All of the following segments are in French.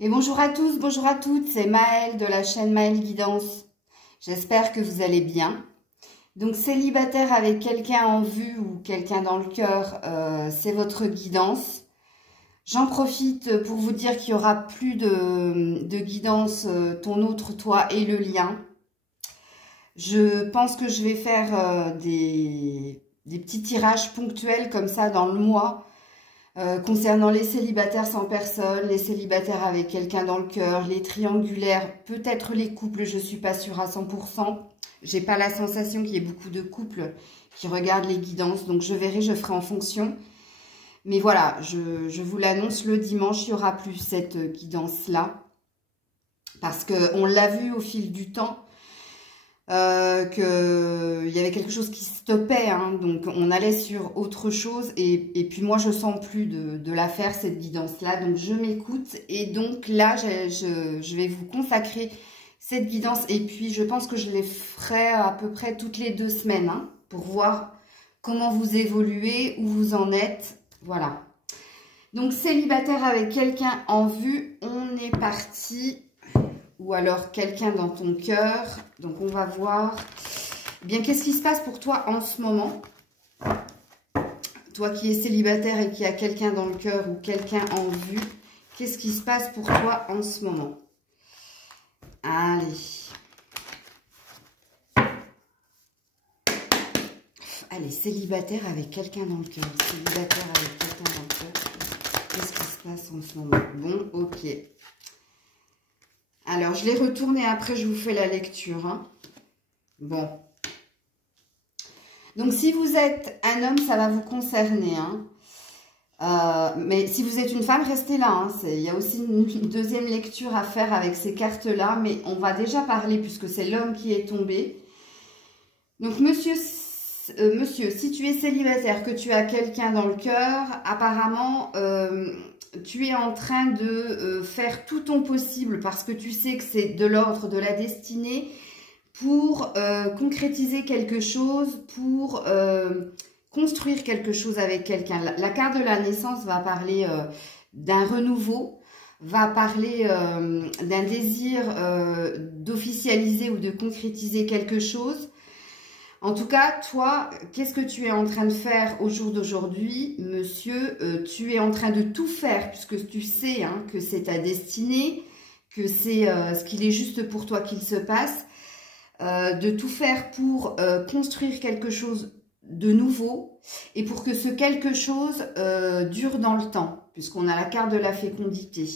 Et bonjour à tous, bonjour à toutes, c'est Maëlle de la chaîne Maëlle Guidance. J'espère que vous allez bien. Donc célibataire avec quelqu'un en vue ou quelqu'un dans le cœur, c'est votre guidance. J'en profite pour vous dire qu'il n'y aura plus de guidance, ton autre toi et le lien. Je pense que je vais faire des petits tirages ponctuels comme ça dans le mois. Concernant les célibataires sans personne, les célibataires avec quelqu'un dans le cœur, les triangulaires, peut-être les couples, je ne suis pas sûre à 100%. J'ai pas la sensation qu'il y ait beaucoup de couples qui regardent les guidances, donc je verrai, je ferai en fonction. Mais voilà, je vous l'annonce, le dimanche, il n'y aura plus cette guidance-là. Parce qu'on l'a vu au fil du temps, qu'il y avait quelque chose qui stoppait, hein, donc on allait sur autre chose et puis moi je sens plus de la faire cette guidance là, donc je m'écoute et donc là je vais vous consacrer cette guidance et puis je pense que je les ferai à peu près toutes les 2 semaines, hein, pour voir comment vous évoluez, où vous en êtes, voilà. Donc célibataire avec quelqu'un en vue, on est parti. Ou alors quelqu'un dans ton cœur. Donc, on va voir. Eh bien, qu'est-ce qui se passe pour toi en ce moment? Toi qui es célibataire et qui a quelqu'un dans le cœur ou quelqu'un en vue. Qu'est-ce qui se passe pour toi en ce moment? Allez. Allez, célibataire avec quelqu'un dans le cœur. Célibataire avec quelqu'un dans le cœur. Qu'est-ce qui se passe en ce moment? Bon, ok. Alors, je l'ai retourné, après je vous fais la lecture, hein. Bon. Donc, si vous êtes un homme, ça va vous concerner, hein. Mais si vous êtes une femme, restez là, hein. Il y a aussi une deuxième lecture à faire avec ces cartes-là, mais on va déjà parler puisque c'est l'homme qui est tombé. Donc, monsieur, si tu es célibataire, que tu as quelqu'un dans le cœur, apparemment... tu es en train de faire tout ton possible parce que tu sais que c'est de l'ordre de la destinée pour concrétiser quelque chose, pour construire quelque chose avec quelqu'un. La carte de la naissance va parler d'un renouveau, va parler d'un désir d'officialiser ou de concrétiser quelque chose. En tout cas, toi, qu'est-ce que tu es en train de faire au jour d'aujourd'hui, monsieur? Tu es en train de tout faire, puisque tu sais, hein, que c'est ta destinée, que c'est ce qu'il est juste pour toi qu'il se passe, de tout faire pour construire quelque chose de nouveau, et pour que ce quelque chose dure dans le temps, puisqu'on a la carte de la fécondité.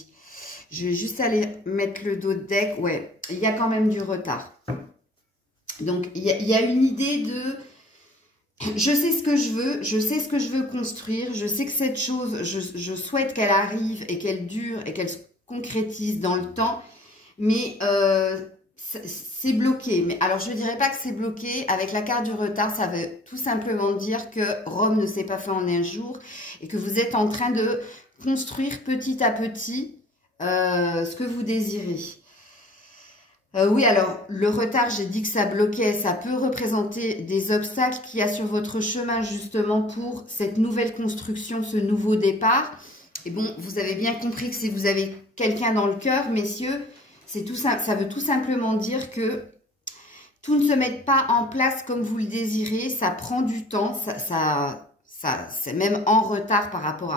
Je vais juste aller mettre le dos de deck. Ouais, il y a quand même du retard. Donc, il y a une idée de je sais ce que je veux, je sais ce que je veux construire, je sais que cette chose, je souhaite qu'elle arrive et qu'elle dure et qu'elle se concrétise dans le temps, mais c'est bloqué. Mais alors, je ne dirais pas que c'est bloqué. Avec la carte du retard, ça veut tout simplement dire que Rome ne s'est pas fait en un jour et que vous êtes en train de construire petit à petit ce que vous désirez. Oui, alors, le retard, j'ai dit que ça bloquait, ça peut représenter des obstacles qu'il y a sur votre chemin justement pour cette nouvelle construction, ce nouveau départ. Et bon, vous avez bien compris que si vous avez quelqu'un dans le cœur, messieurs, c'est tout ça, ça veut tout simplement dire que tout ne se met pas en place comme vous le désirez, ça prend du temps, c'est même en retard par rapport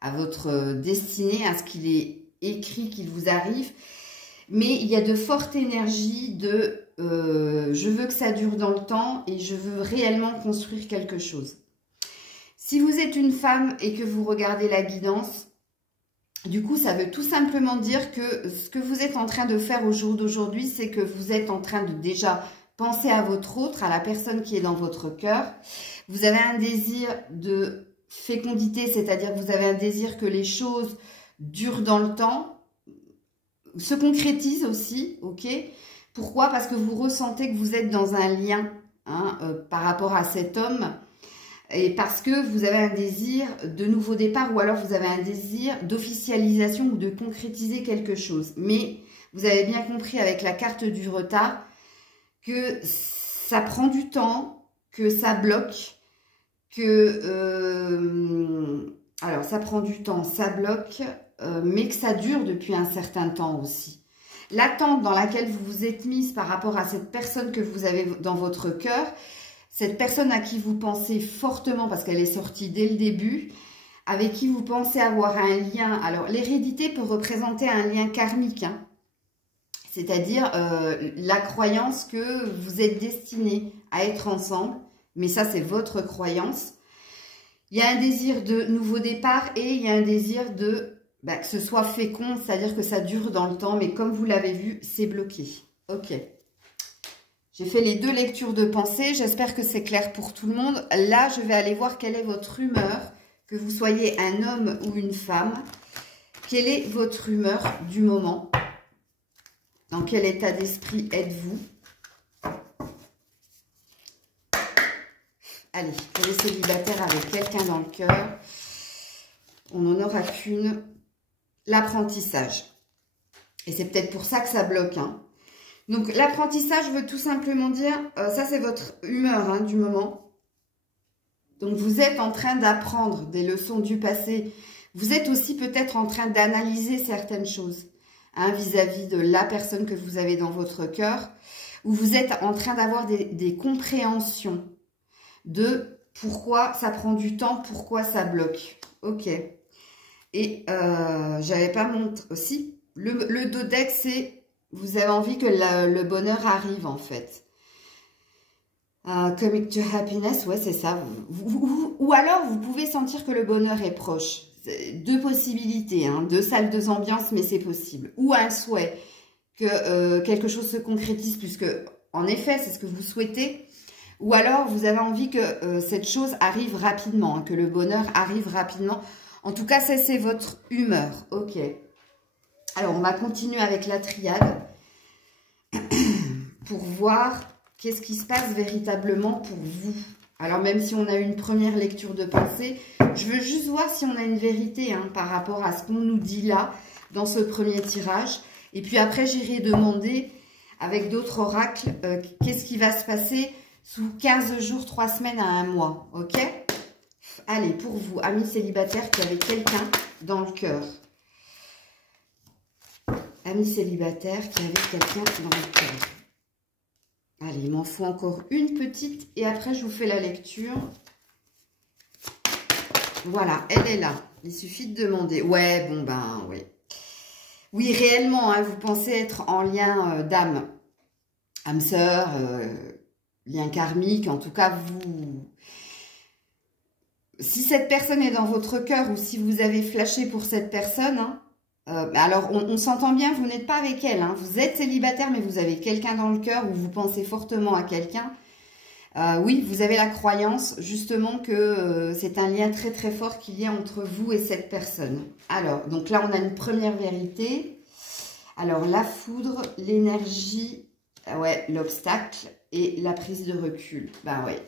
à votre destinée, à ce qu'il est écrit, qu'il vous arrive. Mais il y a de fortes énergies de je veux que ça dure dans le temps et je veux réellement construire quelque chose. Si vous êtes une femme et que vous regardez la guidance, du coup, ça veut tout simplement dire que ce que vous êtes en train de faire au jour d'aujourd'hui, c'est que vous êtes en train de déjà penser à votre autre, à la personne qui est dans votre cœur. Vous avez un désir de fécondité, c'est-à-dire que vous avez un désir que les choses durent dans le temps, se concrétise aussi, ok? Pourquoi? Parce que vous ressentez que vous êtes dans un lien, hein, par rapport à cet homme, et parce que vous avez un désir de nouveau départ, ou alors vous avez un désir d'officialisation ou de concrétiser quelque chose. Mais vous avez bien compris avec la carte du retard que ça prend du temps, que ça bloque, que... Alors, ça prend du temps, ça bloque, mais que ça dure depuis un certain temps aussi. L'attente dans laquelle vous vous êtes mise par rapport à cette personne que vous avez dans votre cœur, cette personne à qui vous pensez fortement parce qu'elle est sortie dès le début, avec qui vous pensez avoir un lien. Alors, l'hérédité peut représenter un lien karmique, hein. C'est-à-dire la croyance que vous êtes destinés à être ensemble. Mais ça, c'est votre croyance. Il y a un désir de nouveau départ et il y a un désir de que ce soit fécond, c'est-à-dire que ça dure dans le temps. Mais comme vous l'avez vu, c'est bloqué. Ok. J'ai fait les 2 lectures de pensée. J'espère que c'est clair pour tout le monde. Là, je vais aller voir quelle est votre humeur, que vous soyez un homme ou une femme. Quelle est votre humeur du moment? Dans quel état d'esprit êtes-vous? Allez, pour les célibataires avec quelqu'un dans le cœur, on n'en aura qu'une. L'apprentissage. Et c'est peut-être pour ça que ça bloque, hein. Donc, l'apprentissage veut tout simplement dire, ça c'est votre humeur, hein, du moment. Donc, vous êtes en train d'apprendre des leçons du passé. Vous êtes aussi peut-être en train d'analyser certaines choses, hein, vis-à-vis de la personne que vous avez dans votre cœur, où vous êtes en train d'avoir des compréhensions de pourquoi ça prend du temps, pourquoi ça bloque. Ok. Et j'avais pas montré aussi. Le dodex, c'est vous avez envie que le bonheur arrive en fait. Coming to happiness, ouais, c'est ça. Ou alors, vous pouvez sentir que le bonheur est proche. 2 possibilités, hein, 2 salles, 2 ambiances, mais c'est possible. Ou un souhait que quelque chose se concrétise, puisque, en effet, c'est ce que vous souhaitez. Ou alors, vous avez envie que cette chose arrive rapidement, hein, que le bonheur arrive rapidement. En tout cas, ça, c'est votre humeur. Ok. Alors, on va continuer avec la triade pour voir qu'est-ce qui se passe véritablement pour vous. Alors, même si on a une première lecture de pensée, je veux juste voir si on a une vérité, hein, par rapport à ce qu'on nous dit là, dans ce premier tirage. Et puis après, j'irai demander, avec d'autres oracles, qu'est-ce qui va se passer sous 15 jours, 3 semaines à 1 mois. Ok? Allez, pour vous, amis célibataires qui avaient quelqu'un dans le cœur. Amis célibataires qui avaient quelqu'un dans le cœur. Allez, il m'en faut encore une petite et après je vous fais la lecture. Voilà, elle est là. Il suffit de demander. Ouais, bon ben, oui. Oui, réellement, hein, vous pensez être en lien d'âme. Âme sœur, lien karmique, en tout cas, vous... Si cette personne est dans votre cœur ou si vous avez flashé pour cette personne, hein, alors on s'entend bien, vous n'êtes pas avec elle, hein, vous êtes célibataire mais vous avez quelqu'un dans le cœur ou vous pensez fortement à quelqu'un. Oui, vous avez la croyance justement que c'est un lien très très fort qu'il y a entre vous et cette personne. Alors, donc là on a une première vérité. Alors la foudre, l'énergie, ouais, l'obstacle et la prise de recul. Ben ouais.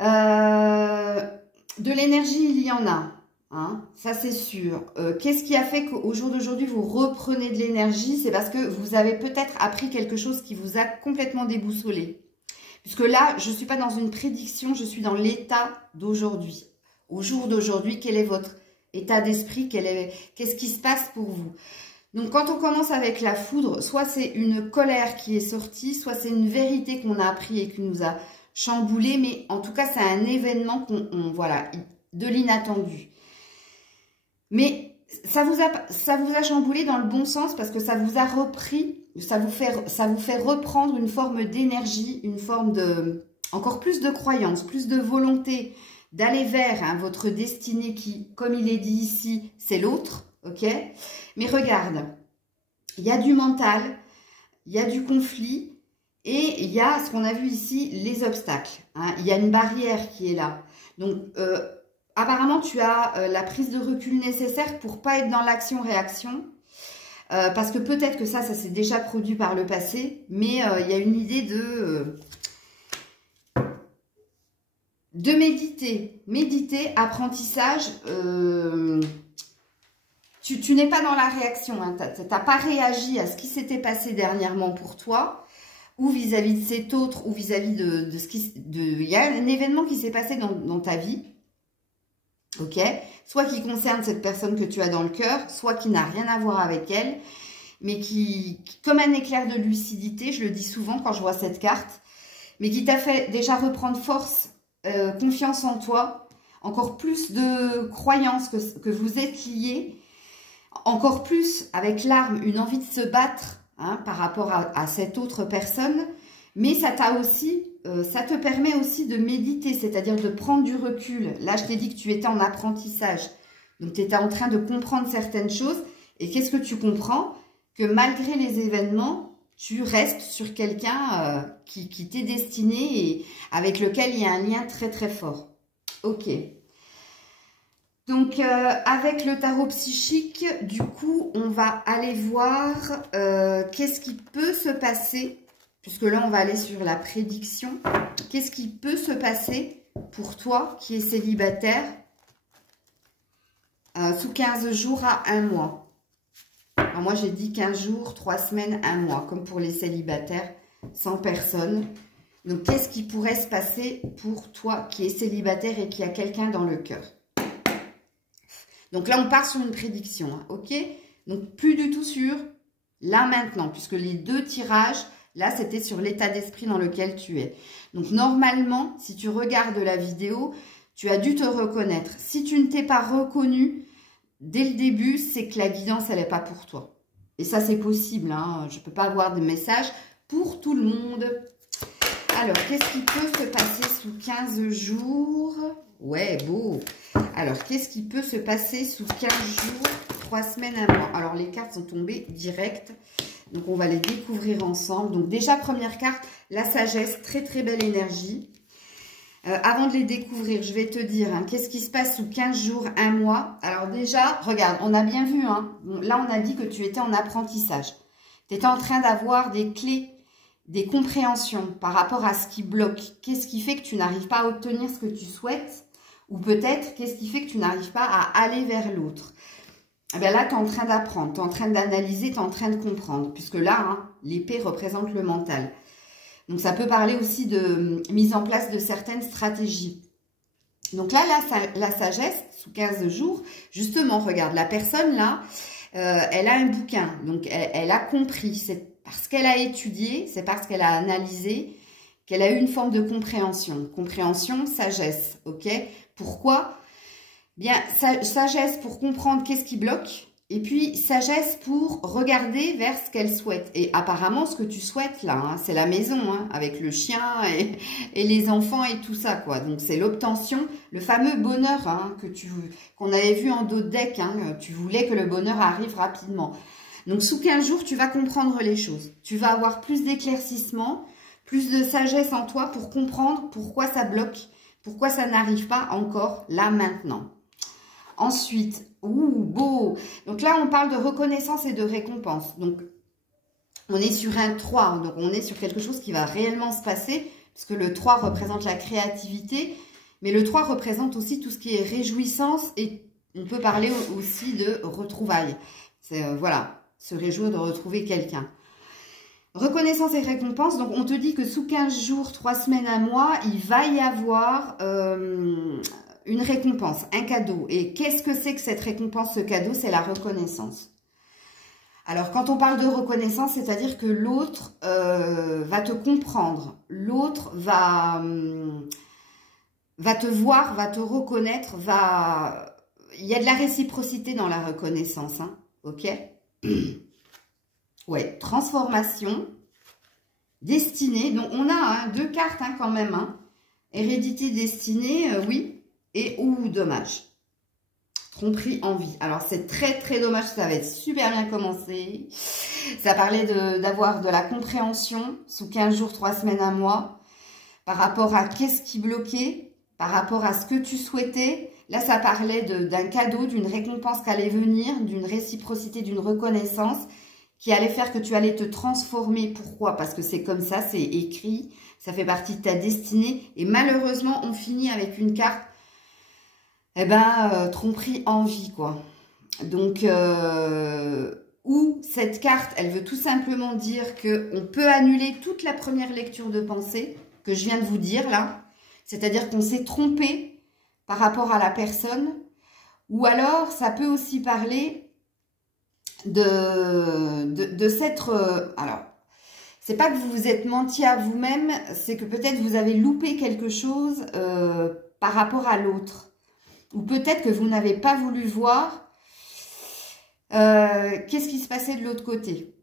De l'énergie, il y en a, hein, ça c'est sûr. Qu'est-ce qui a fait qu'au jour d'aujourd'hui, vous reprenez de l'énergie? C'est parce que vous avez peut-être appris quelque chose qui vous a complètement déboussolé. Puisque là, je ne suis pas dans une prédiction, je suis dans l'état d'aujourd'hui. Au jour d'aujourd'hui, quel est votre état d'esprit? Qu'est-ce qui se passe pour vous? Donc, quand on commence avec la foudre, soit c'est une colère qui est sortie, soit c'est une vérité qu'on a appris et qui nous a chamboulé, mais en tout cas, c'est un événement voilà, de l'inattendu. Mais ça vous a chamboulé dans le bon sens parce que ça vous a repris, ça vous fait reprendre une forme d'énergie, une forme de, encore plus de croyance, plus de volonté d'aller vers, hein, votre destinée qui, comme il est dit ici, c'est l'autre, ok? Mais regarde, il y a du mental, il y a du conflit, et il y a ce qu'on a vu ici, les obstacles. Hein. Il y a une barrière qui est là. Donc, apparemment, tu as la prise de recul nécessaire pour ne pas être dans l'action-réaction. Parce que peut-être que ça s'est déjà produit par le passé. Mais il y a une idée de méditer. Méditer, apprentissage. Tu n'es pas dans la réaction. Hein. Tu n'as pas réagi à ce qui s'était passé dernièrement pour toi. Ou vis-à-vis de cet autre, ou vis-à-vis de ce qui... Il y a un événement qui s'est passé dans ta vie. ok? Soit qui concerne cette personne que tu as dans le cœur, soit qui n'a rien à voir avec elle, mais qui, comme un éclair de lucidité, je le dis souvent quand je vois cette carte, mais qui t'a fait déjà reprendre force, confiance en toi, encore plus de croyance que vous êtes liés, encore plus avec l'arme, une envie de se battre hein, par rapport à cette autre personne, mais ça t'a aussi, ça te permet aussi de méditer, c'est-à-dire de prendre du recul. Là, je t'ai dit que tu étais en apprentissage, donc tu étais en train de comprendre certaines choses, et qu'est-ce que tu comprends? Que malgré les événements, tu restes sur quelqu'un qui t'est destiné et avec lequel il y a un lien très très fort. Ok. Donc, avec le tarot psychique, du coup, on va aller voir qu'est-ce qui peut se passer, puisque là, on va aller sur la prédiction. Qu'est-ce qui peut se passer pour toi qui es célibataire sous 15 jours à 1 mois? Alors moi, j'ai dit 15 jours, 3 semaines, 1 mois, comme pour les célibataires sans personne. Donc, qu'est-ce qui pourrait se passer pour toi qui es célibataire et qui a quelqu'un dans le cœur? Donc là, on part sur une prédiction, hein, ok? Donc, plus du tout sur là maintenant, puisque les deux tirages, là, c'était sur l'état d'esprit dans lequel tu es. Donc, normalement, si tu regardes la vidéo, tu as dû te reconnaître. Si tu ne t'es pas reconnu dès le début, c'est que la guidance, elle n'est pas pour toi. Et ça, c'est possible, hein? Je ne peux pas avoir de message pour tout le monde. Alors, qu'est-ce qui peut se passer sous 15 jours? Ouais, beau. Alors, qu'est-ce qui peut se passer sous 15 jours, 3 semaines, 1 mois? Alors, les cartes sont tombées directes. Donc, on va les découvrir ensemble. Donc, déjà, première carte, la sagesse. Très, très belle énergie. Avant de les découvrir, je vais te dire, hein, qu'est-ce qui se passe sous 15 jours, 1 mois? Alors, déjà, regarde, on a bien vu, hein, bon, là, on a dit que tu étais en apprentissage. Tu étais en train d'avoir des clés, des compréhensions par rapport à ce qui bloque. Qu'est-ce qui fait que tu n'arrives pas à obtenir ce que tu souhaites? Ou peut-être, qu'est-ce qui fait que tu n'arrives pas à aller vers l'autre? Eh bien là, tu es en train d'apprendre, tu es en train d'analyser, tu es en train de comprendre. Puisque là, hein, l'épée représente le mental. Donc, ça peut parler aussi de mise en place de certaines stratégies. Donc là, la sagesse, sous 15 jours, justement, regarde, la personne là, elle a un bouquin. Donc, elle a compris. C'est parce qu'elle a étudié, c'est parce qu'elle a analysé, qu'elle a eu une forme de compréhension. Compréhension, sagesse, ok? Pourquoi? Bien, sagesse pour comprendre qu'est-ce qui bloque. Et puis, sagesse pour regarder vers ce qu'elle souhaite. Et apparemment, ce que tu souhaites là, hein, c'est la maison, hein, avec le chien et les enfants et tout ça, quoi. Donc, c'est l'obtention, le fameux bonheur hein, qu'on avait vu en dos de deck. Hein, tu voulais que le bonheur arrive rapidement. Donc, sous 15 jours, tu vas comprendre les choses. Tu vas avoir plus d'éclaircissement, plus de sagesse en toi pour comprendre pourquoi ça bloque, pourquoi ça n'arrive pas encore là, maintenant. Ensuite, beau. Donc là, on parle de reconnaissance et de récompense. Donc, on est sur un 3. Donc, on est sur quelque chose qui va réellement se passer. Parce que le 3 représente la créativité. Mais le 3 représente aussi tout ce qui est réjouissance. Et on peut parler aussi de retrouvailles. Voilà, se réjouir de retrouver quelqu'un. Reconnaissance et récompense. Donc, on te dit que sous 15 jours, 3 semaines, 1 mois, il va y avoir... une récompense, un cadeau. Et qu'est-ce que c'est que cette récompense, ce cadeau? C'est la reconnaissance. Alors, quand on parle de reconnaissance, c'est-à-dire que l'autre va te comprendre. L'autre va te voir, va te reconnaître, Il y a de la réciprocité dans la reconnaissance, hein, ok? Ouais, transformation, destinée. Donc, on a hein, 2 cartes hein, quand même. Hein. Hérédité, destinée, oui. Et dommage. Tromperie, envie. Alors, c'est très, très dommage. Ça va être super bien commencé. Ça parlait d'avoir de la compréhension sous 15 jours, 3 semaines, 1 mois. Par rapport à qu'est-ce qui bloquait. Par rapport à ce que tu souhaitais. Là, ça parlait d'un cadeau, d'une récompense qui allait venir, d'une réciprocité, d'une reconnaissance qui allait faire que tu allais te transformer. Pourquoi? Parce que c'est comme ça, c'est écrit. Ça fait partie de ta destinée. Et malheureusement, on finit avec une carte eh ben, tromperie, envie, quoi. Donc, où cette carte, elle veut tout simplement dire qu'on peut annuler toute la première lecture de pensée que je viens de vous dire, là. C'est-à-dire qu'on s'est trompé par rapport à la personne Ou alors, ça peut aussi parler de s'être... alors, c'est pas que vous vous êtes menti à vous-même, c'est que peut-être vous avez loupé quelque chose par rapport à l'autre. Ou peut-être que vous n'avez pas voulu voir qu'est-ce qui se passait de l'autre côté.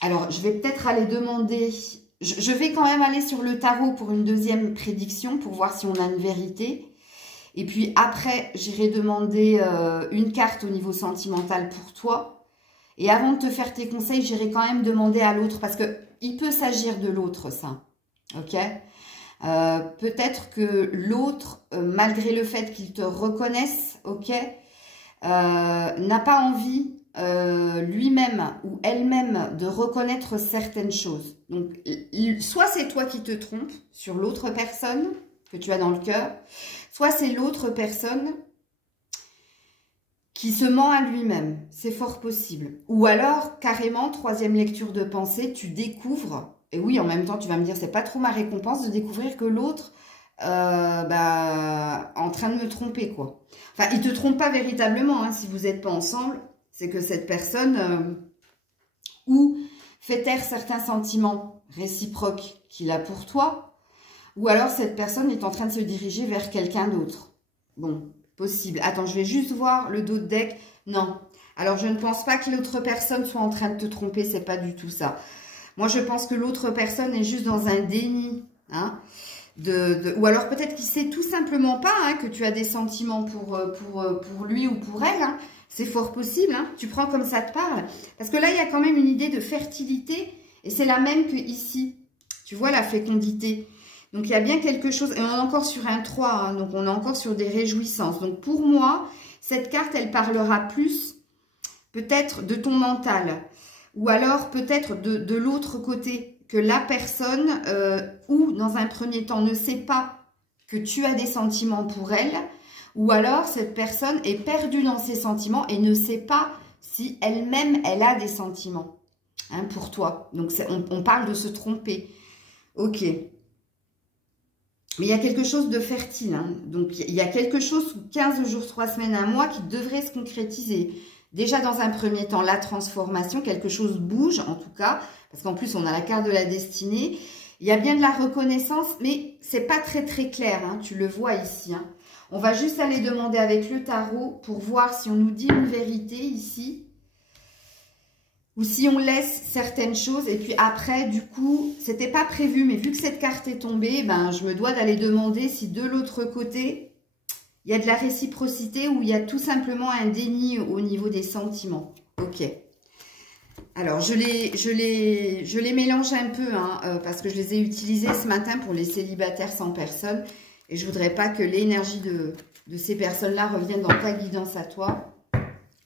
Alors, je vais peut-être aller demander... Je vais quand même aller sur le tarot pour une deuxième prédiction, pour voir si on a une vérité. Et puis après, j'irai demander une carte au niveau sentimental pour toi. Et avant de te faire tes conseils, j'irai quand même demander à l'autre, parce que il peut s'agir de l'autre, ça. Ok ? Peut-être que l'autre, malgré le fait qu'il te reconnaisse, ok, n'a pas envie lui-même ou elle-même de reconnaître certaines choses. Donc, soit c'est toi qui te trompes sur l'autre personne que tu as dans le cœur, soit c'est l'autre personne qui se ment à lui-même. C'est fort possible. Ou alors, carrément, troisième lecture de pensée, tu découvres, et oui, en même temps, tu vas me dire, c'est pas trop ma récompense de découvrir que l'autre en train de me tromper, quoi. Enfin, il te trompe pas véritablement, hein, si vous n'êtes pas ensemble. C'est que cette personne ou fait taire certains sentiments réciproques qu'il a pour toi, ou alors cette personne est en train de se diriger vers quelqu'un d'autre. Bon, possible. Attends, je vais juste voir le dos de deck. Non. Alors, je ne pense pas que l'autre personne soit en train de te tromper, c'est pas du tout ça. Moi, je pense que l'autre personne est juste dans un déni, hein, ou alors peut-être qu'il sait tout simplement pas, hein, que tu as des sentiments pour lui ou pour elle, hein. C'est fort possible, hein. Tu prends comme ça te parle. Parce que là, il y a quand même une idée de fertilité. Et c'est la même que ici. Tu vois la fécondité. Donc, il y a bien quelque chose. Et on est encore sur un 3. Hein, donc, on est encore sur des réjouissances. Donc, pour moi, cette carte, elle parlera plus peut-être de ton mental. Ou alors peut-être de l'autre côté. Que la personne, ou dans un premier temps, ne sait pas que tu as des sentiments pour elle. Ou alors, cette personne est perdue dans ses sentiments et ne sait pas si elle-même, elle a des sentiments, hein, pour toi. Donc, on parle de se tromper. Ok. Mais il y a quelque chose de fertile. Hein. Donc, il y a quelque chose sous 15 jours, 3 semaines, 1 mois qui devrait se concrétiser. Déjà, dans un premier temps, la transformation. Quelque chose bouge, en tout cas. Parce qu'en plus, on a la carte de la destinée. Il y a bien de la reconnaissance, mais c'est pas très, très clair. Hein. Tu le vois ici, hein. On va juste aller demander avec le tarot pour voir si on nous dit une vérité ici. Ou si on laisse certaines choses. Et puis après, du coup, c'était pas prévu. Mais vu que cette carte est tombée, ben, je me dois d'aller demander si de l'autre côté, il y a de la réciprocité ou il y a tout simplement un déni au niveau des sentiments. Ok. Alors, je les mélange un peu, hein, parce que je les ai utilisés ce matin pour les célibataires sans personne. Et je ne voudrais pas que l'énergie de ces personnes-là revienne dans ta guidance à toi.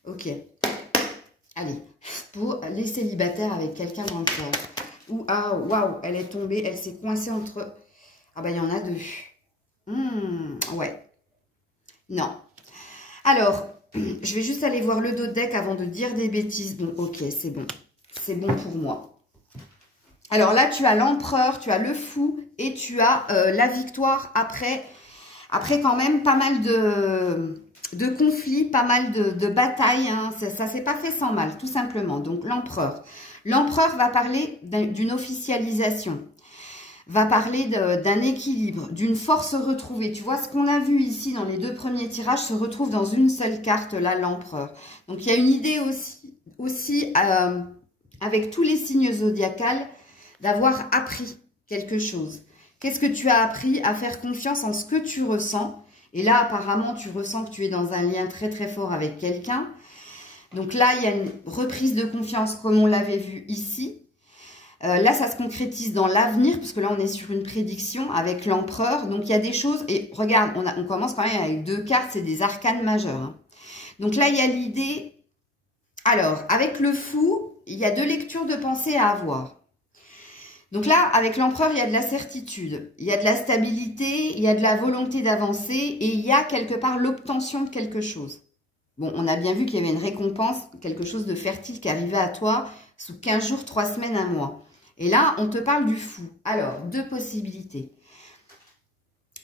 Ok. Allez. Pour les célibataires avec quelqu'un dans le cœur. Ouh, ah, waouh, elle est tombée. Elle s'est coincée entre... Ah, bah, il y en a 2. Ouais. Non. Alors, je vais juste aller voir le dos de deck avant de dire des bêtises. Bon, ok, c'est bon. C'est bon pour moi. Alors là, tu as l'empereur, tu as le fou et tu as la victoire après quand même pas mal de conflits, pas mal de batailles. Hein. Ça s'est pas fait sans mal, tout simplement. Donc l'empereur. L'empereur va parler d'une officialisation, va parler d'un équilibre, d'une force retrouvée. Tu vois, ce qu'on a vu ici dans les 2 premiers tirages se retrouve dans une seule carte, là, l'empereur. Donc il y a une idée aussi avec tous les signes zodiacales, d'avoir appris quelque chose. Qu'est-ce que tu as appris? À faire confiance en ce que tu ressens. Et là, apparemment, tu ressens que tu es dans un lien très, très fort avec quelqu'un. Donc là, il y a une reprise de confiance comme on l'avait vu ici. Là, ça se concrétise dans l'avenir, parce que là, on est sur une prédiction avec l'empereur. Donc, il y a des choses... Et regarde, on commence quand même avec 2 cartes, c'est des arcanes majeures. Hein. Donc là, il y a l'idée... Alors, avec le fou, il y a 2 lectures de pensée à avoir. Donc là, avec l'empereur, il y a de la certitude, il y a de la stabilité, il y a de la volonté d'avancer et il y a quelque part l'obtention de quelque chose. Bon, on a bien vu qu'il y avait une récompense, quelque chose de fertile qui arrivait à toi sous 15 jours, 3 semaines, 1 mois. Et là, on te parle du fou. Alors, 2 possibilités.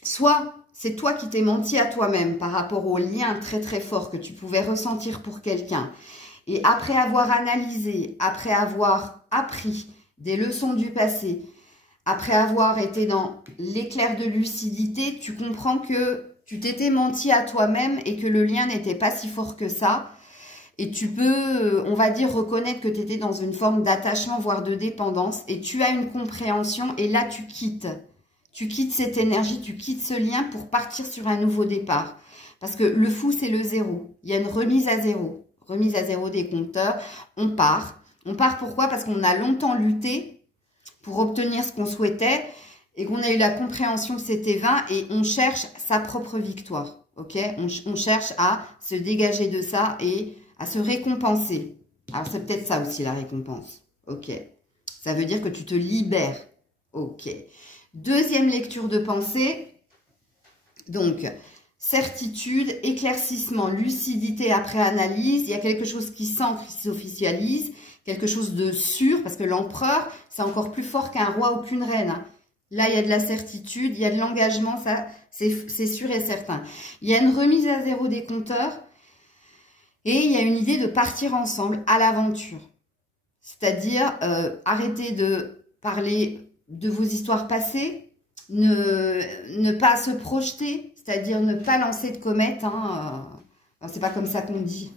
Soit c'est toi qui t'es menti à toi-même par rapport au lien très très fort que tu pouvais ressentir pour quelqu'un. Et après avoir analysé, après avoir appris des leçons du passé, après avoir été dans l'éclair de lucidité, tu comprends que tu t'étais menti à toi-même et que le lien n'était pas si fort que ça. Et tu peux, on va dire, reconnaître que tu étais dans une forme d'attachement, voire de dépendance. Et tu as une compréhension et là, tu quittes. Tu quittes cette énergie, tu quittes ce lien pour partir sur un nouveau départ. Parce que le fou, c'est le zéro. Il y a une remise à zéro. Remise à zéro des compteurs. On part. On part pourquoi? Parce qu'on a longtemps lutté pour obtenir ce qu'on souhaitait et qu'on a eu la compréhension que c'était vain et on cherche sa propre victoire. Ok? On cherche à se dégager de ça et à se récompenser. Alors, c'est peut-être ça aussi, la récompense. Ok. Ça veut dire que tu te libères. Ok. Deuxième lecture de pensée. Donc, certitude, éclaircissement, lucidité après analyse. Il y a quelque chose qui s'ancre, qui s'officialise. Quelque chose de sûr, parce que l'empereur, c'est encore plus fort qu'un roi ou qu'une reine. Là, il y a de la certitude, il y a de l'engagement, ça, c'est sûr et certain. Il y a une remise à zéro des compteurs. Et il y a une idée de partir ensemble à l'aventure. C'est-à-dire, arrêter de parler de vos histoires passées, ne pas se projeter, c'est-à-dire ne pas lancer de comètes. Hein, c'est pas comme ça qu'on dit.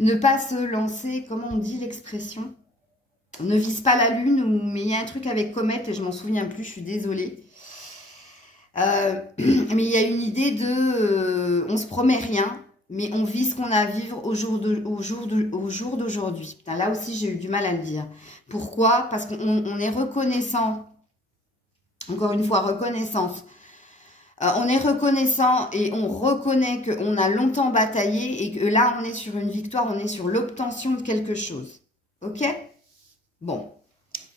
Ne pas se lancer, comment on dit l'expression? On ne vise pas la lune, mais il y a un truc avec comète et je m'en souviens plus, je suis désolée. Mais il y a une idée de on se promet rien, mais on vit ce qu'on a à vivre au jour d'aujourd'hui. Là aussi, j'ai eu du mal à le dire. Pourquoi? Parce qu'on est reconnaissant, encore une fois, reconnaissance. On est reconnaissant et on reconnaît qu'on a longtemps bataillé et que là, on est sur une victoire, on est sur l'obtention de quelque chose. Ok? Bon.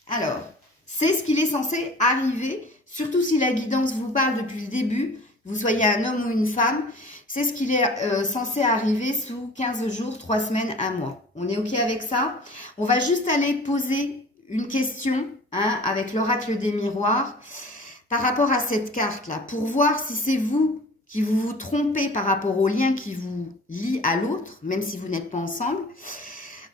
Alors, c'est ce qu'il est censé arriver. Surtout si la guidance vous parle depuis le début, vous soyez un homme ou une femme, c'est ce qu'il est censé arriver sous 15 jours, 3 semaines, 1 mois. On est OK avec ça? On va juste aller poser une question avec l'oracle des miroirs par rapport à cette carte-là, pour voir si c'est vous qui vous trompez par rapport au lien qui vous lie à l'autre, même si vous n'êtes pas ensemble,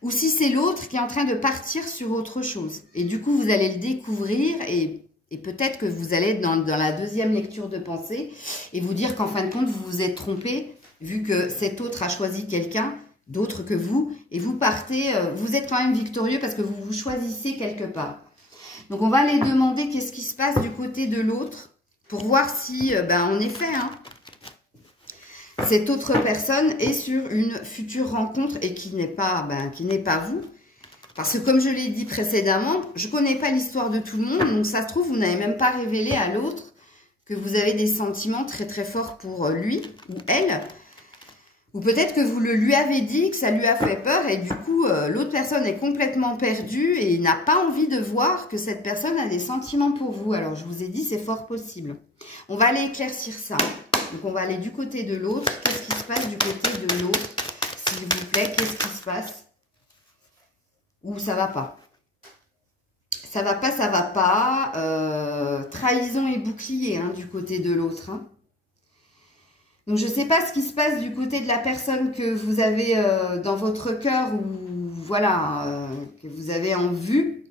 ou si c'est l'autre qui est en train de partir sur autre chose. Et du coup, vous allez le découvrir et peut-être que vous allez être dans la deuxième lecture de pensée et vous dire qu'en fin de compte, vous vous êtes trompé vu que cet autre a choisi quelqu'un d'autre que vous et vous partez, vous êtes quand même victorieux parce que vous vous choisissez quelque part. Donc, on va aller demander qu'est-ce qui se passe du côté de l'autre pour voir si, en effet, cette autre personne est sur une future rencontre et qui n'est pas vous. Parce que comme je l'ai dit précédemment, je ne connais pas l'histoire de tout le monde. Donc ça se trouve, vous n'avez même pas révélé à l'autre que vous avez des sentiments très très forts pour lui ou elle. Ou peut-être que vous le lui avez dit, que ça lui a fait peur. Et du coup, l'autre personne est complètement perdue et n'a pas envie de voir que cette personne a des sentiments pour vous. Alors je vous ai dit, c'est fort possible. On va aller éclaircir ça. Donc on va aller du côté de l'autre. Qu'est-ce qui se passe du côté de l'autre? S'il vous plaît, qu'est-ce qui se passe? Ou ça va pas. Ça va pas, ça va pas. Trahison et bouclier du côté de l'autre. Donc, je ne sais pas ce qui se passe du côté de la personne que vous avez dans votre cœur ou voilà, que vous avez en vue.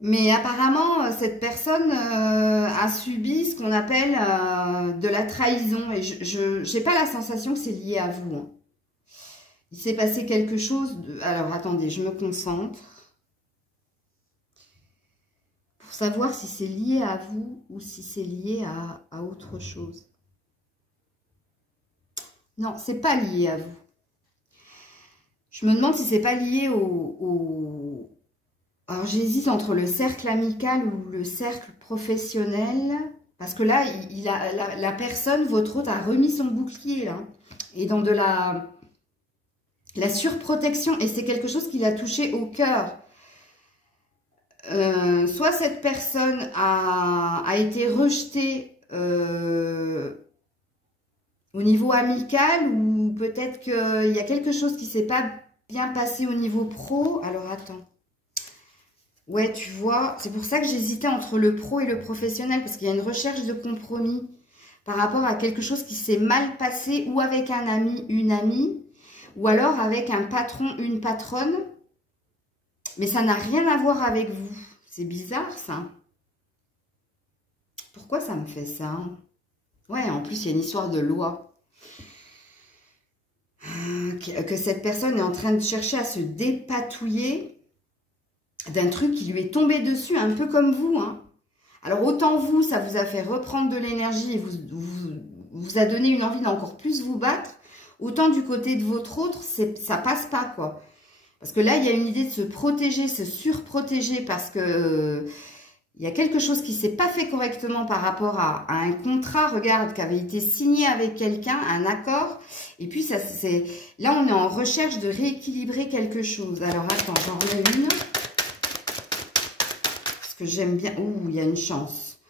Mais apparemment, cette personne a subi ce qu'on appelle de la trahison. Et je n'ai pas la sensation que c'est lié à vous. Il s'est passé quelque chose de... Alors, attendez, je me concentre. Pour savoir si c'est lié à vous ou si c'est lié à autre chose. Non, c'est pas lié à vous. Je me demande si c'est pas lié au... Alors, j'hésite entre le cercle amical ou le cercle professionnel. Parce que là, la personne, votre hôte, a remis son bouclier, là. Et dans de la surprotection, et c'est quelque chose qui l'a touché au cœur. Soit cette personne a été rejetée au niveau amical, ou peut-être qu'il y a quelque chose qui ne s'est pas bien passé au niveau pro. Alors, attends. Ouais, tu vois, c'est pour ça que j'hésitais entre le pro et le professionnel, parce qu'il y a une recherche de compromis par rapport à quelque chose qui s'est mal passé, ou avec un ami, une amie, ou alors avec un patron, une patronne, mais ça n'a rien à voir avec vous. C'est bizarre, ça. Pourquoi ça me fait ça? Ouais, en plus, il y a une histoire de loi. Que cette personne est en train de chercher à se dépatouiller d'un truc qui lui est tombé dessus, un peu comme vous, hein. Alors, autant vous, ça vous a fait reprendre de l'énergie et vous a donné une envie d'encore plus vous battre, autant du côté de votre autre, ça passe pas, quoi. Parce que là, il y a une idée de se protéger, se surprotéger, parce que il y a quelque chose qui ne s'est pas fait correctement par rapport à un contrat, regarde, qui avait été signé avec quelqu'un, un accord. Et puis, là, on est en recherche de rééquilibrer quelque chose. Alors, attends, j'en remets une. Parce que j'aime bien. Ouh, il y a une chance.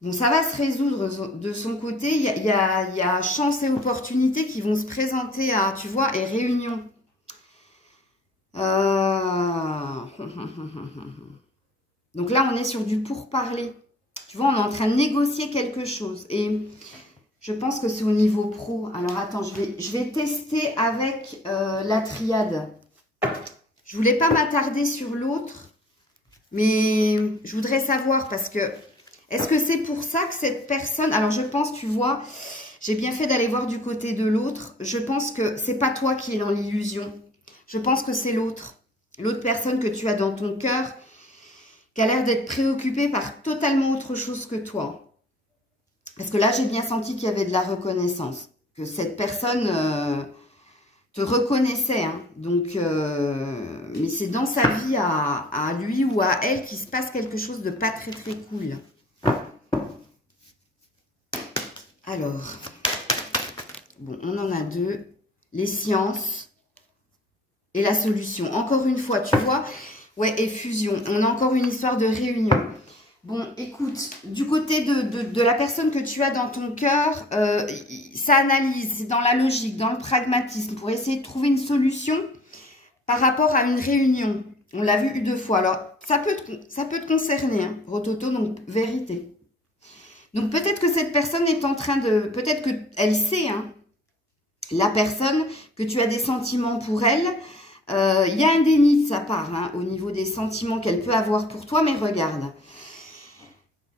Bon, ça va se résoudre de son côté. Il y a chance et opportunité qui vont se présenter à, tu vois, et réunion. Donc là, on est sur du pourparler. Tu vois, on est en train de négocier quelque chose. Et je pense que c'est au niveau pro. Alors, attends, je vais tester avec la triade. Je voulais pas m'attarder sur l'autre. Mais je voudrais savoir parce que... Est-ce que c'est pour ça que cette personne... Alors, je pense, tu vois, j'ai bien fait d'aller voir du côté de l'autre. Je pense que c'est pas toi qui es dans l'illusion. Je pense que c'est l'autre. L'autre personne que tu as dans ton cœur... qui a l'air d'être préoccupée par totalement autre chose que toi. Parce que là, j'ai bien senti qu'il y avait de la reconnaissance. Que cette personne te reconnaissait. Hein. Donc, mais c'est dans sa vie à lui ou à elle qu'il se passe quelque chose de pas très très cool. Alors, bon, on en a deux. Les sciences et la solution. Encore une fois, tu vois... Ouais, et fusion. On a encore une histoire de réunion. Bon, écoute, du côté de la personne que tu as dans ton cœur, ça analyse, c'est dans la logique, dans le pragmatisme, pour essayer de trouver une solution par rapport à une réunion. On l'a vu 2 fois. Alors, ça peut te concerner, hein, Rototo, donc vérité. Donc, peut-être que cette personne est en train de... Peut-être qu'elle sait, hein, la personne, que tu as des sentiments pour elle. Il y a un déni de sa part, hein, au niveau des sentiments qu'elle peut avoir pour toi, mais regarde.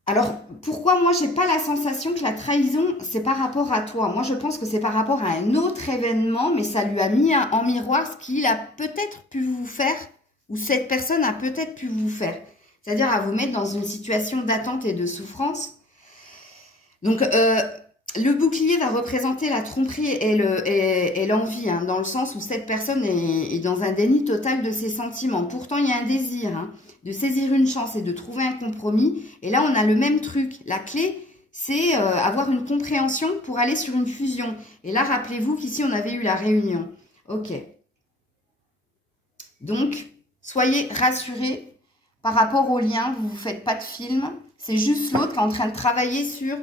Alors, pourquoi moi, j'ai pas la sensation que la trahison, c'est par rapport à toi? Moi, je pense que c'est par rapport à un autre événement, mais ça lui a mis en miroir ce qu'il a peut-être pu vous faire, ou cette personne a peut-être pu vous faire. C'est-à-dire à vous mettre dans une situation d'attente et de souffrance. Donc, le bouclier va représenter la tromperie et l'envie, hein, dans le sens où cette personne est dans un déni total de ses sentiments. Pourtant, il y a un désir, hein, de saisir une chance et de trouver un compromis. Et là, on a le même truc. La clé, c'est avoir une compréhension pour aller sur une fusion. Et là, rappelez-vous qu'ici, on avait eu la réunion. Ok. Donc, soyez rassurés par rapport au lien. Vous ne vous faites pas de film. C'est juste l'autre qui est en train de travailler sur...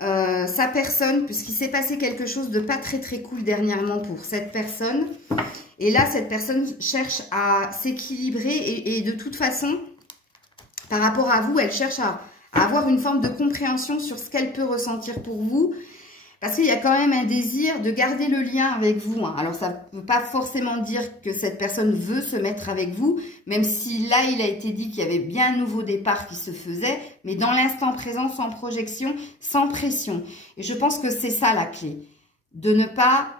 sa personne, puisqu'il s'est passé quelque chose de pas très très cool dernièrement pour cette personne. Et là, cette personne cherche à s'équilibrer et de toute façon, par rapport à vous, elle cherche à avoir une forme de compréhension sur ce qu'elle peut ressentir pour vous. Parce qu'il y a quand même un désir de garder le lien avec vous. Hein. Alors, ça ne veut pas forcément dire que cette personne veut se mettre avec vous, même si là, il a été dit qu'il y avait bien un nouveau départ qui se faisait, mais dans l'instant présent, sans projection, sans pression. Et je pense que c'est ça la clé, de ne pas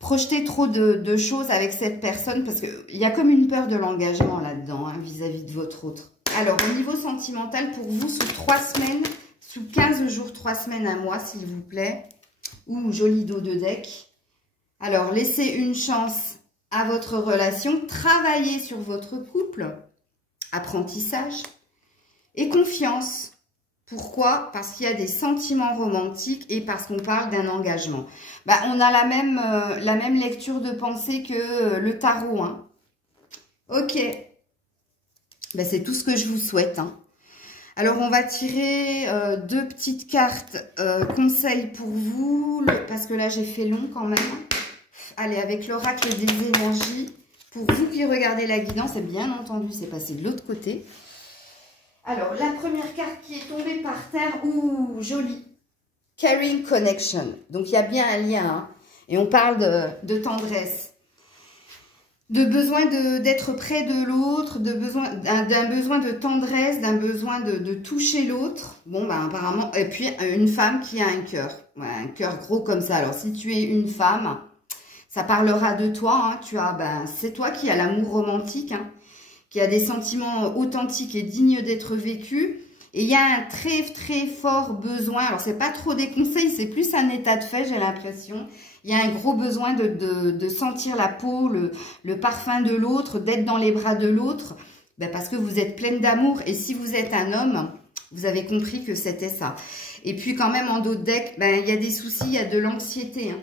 projeter trop de choses avec cette personne, parce qu'il y a comme une peur de l'engagement là-dedans, hein, vis-à-vis de votre autre. Alors, au niveau sentimental, pour vous, sous 3 semaines... Sous 15 jours, 3 semaines, 1 mois, s'il vous plaît. Ou joli dos de deck. Alors, laissez une chance à votre relation. Travaillez sur votre couple. Apprentissage. Et confiance. Pourquoi? Parce qu'il y a des sentiments romantiques et parce qu'on parle d'un engagement. Bah, on a la même lecture de pensée que le tarot. Hein. Ok. Bah, c'est tout ce que je vous souhaite. Hein. Alors, on va tirer 2 petites cartes conseils pour vous, parce que là, j'ai fait long quand même. Allez, avec l'oracle des énergies, Pour vous qui regardez la guidance, et bien entendu, c'est passé de l'autre côté. Alors, la première carte qui est tombée par terre, ouh, jolie. Caring Connection. Donc, il y a bien un lien, hein, et on parle de tendresse. De besoin d'être près de l'autre, d'un besoin de tendresse, d'un besoin de toucher l'autre. Bon, ben apparemment, et puis une femme qui a un cœur. Ouais, un cœur gros comme ça. Alors, si tu es une femme, ça parlera de toi. Hein, c'est toi qui as l'amour romantique, hein, qui a des sentiments authentiques et dignes d'être vécus. Et il y a un très, très fort besoin. Alors, c'est pas trop des conseils, c'est plus un état de fait, j'ai l'impression. Il y a un gros besoin de sentir la peau, le parfum de l'autre, d'être dans les bras de l'autre, parce que vous êtes pleine d'amour. Et si vous êtes un homme, vous avez compris que c'était ça. Et puis, quand même, en dos de deck, il y a des soucis, il y a de l'anxiété, hein.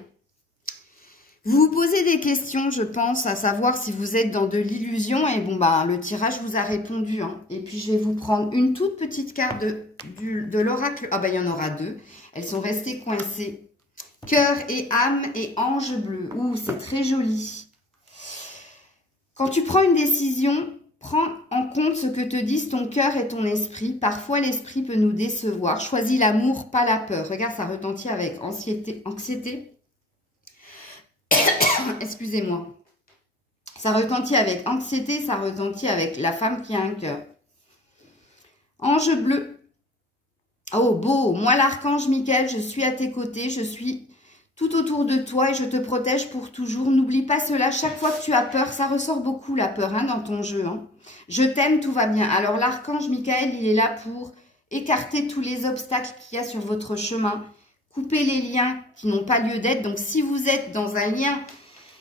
Vous vous posez des questions, je pense, à savoir si vous êtes dans de l'illusion. Et bon, le tirage vous a répondu, hein. Et puis, je vais vous prendre une toute petite carte de l'oracle. Ah, il y en aura deux. Elles sont restées coincées. Cœur et âme et ange bleu. Ouh, c'est très joli. Quand tu prends une décision, prends en compte ce que te disent ton cœur et ton esprit. Parfois, l'esprit peut nous décevoir. Choisis l'amour, pas la peur. Regarde, ça retentit avec anxiété. Excusez-moi. Ça retentit avec anxiété, ça retentit avec la femme qui a un cœur. Ange bleu. Oh, beau. Moi, l'archange Michael, je suis à tes côtés. Je suis tout autour de toi et je te protège pour toujours. N'oublie pas cela. Chaque fois que tu as peur, ça ressort beaucoup la peur, hein, dans ton jeu, hein. Je t'aime, tout va bien. Alors, l'archange Michael, il est là pour écarter tous les obstacles qu'il y a sur votre chemin. Couper les liens qui n'ont pas lieu d'être. Donc, si vous êtes dans un lien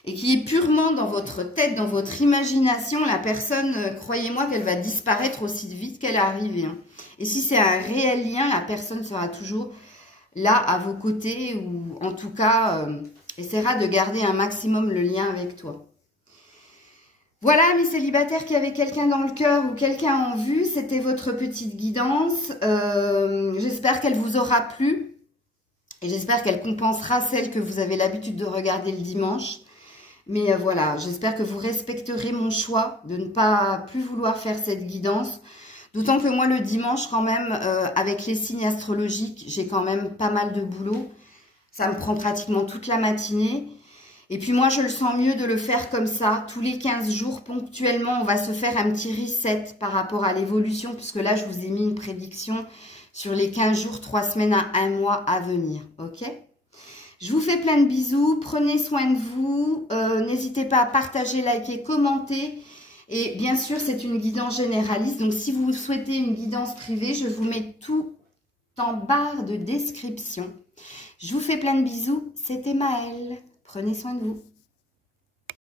et qui est purement dans votre tête, dans votre imagination, la personne, croyez-moi qu'elle va disparaître aussi vite qu'elle est arrivée, hein. Et si c'est un réel lien, la personne sera toujours là à vos côtés ou en tout cas, essaiera de garder un maximum le lien avec toi. Voilà, mes célibataires qui avaient quelqu'un dans le cœur ou quelqu'un en vue, c'était votre petite guidance. J'espère qu'elle vous aura plu et j'espère qu'elle compensera celle que vous avez l'habitude de regarder le dimanche. Mais voilà, j'espère que vous respecterez mon choix de ne pas plus vouloir faire cette guidance. D'autant que moi, le dimanche, quand même, avec les signes astrologiques, j'ai quand même pas mal de boulot. Ça me prend pratiquement toute la matinée. Et puis moi, je le sens mieux de le faire comme ça. Tous les 15 jours, ponctuellement, on va se faire un petit reset par rapport à l'évolution. Puisque là, je vous ai mis une prédiction sur les 15 jours, 3 semaines à 1 mois à venir. Ok ? Je vous fais plein de bisous. Prenez soin de vous. N'hésitez pas à partager, liker, commenter. Et bien sûr, c'est une guidance généraliste. Donc, si vous souhaitez une guidance privée, je vous mets tout en barre de description. Je vous fais plein de bisous. C'était Maëlle. Prenez soin de vous.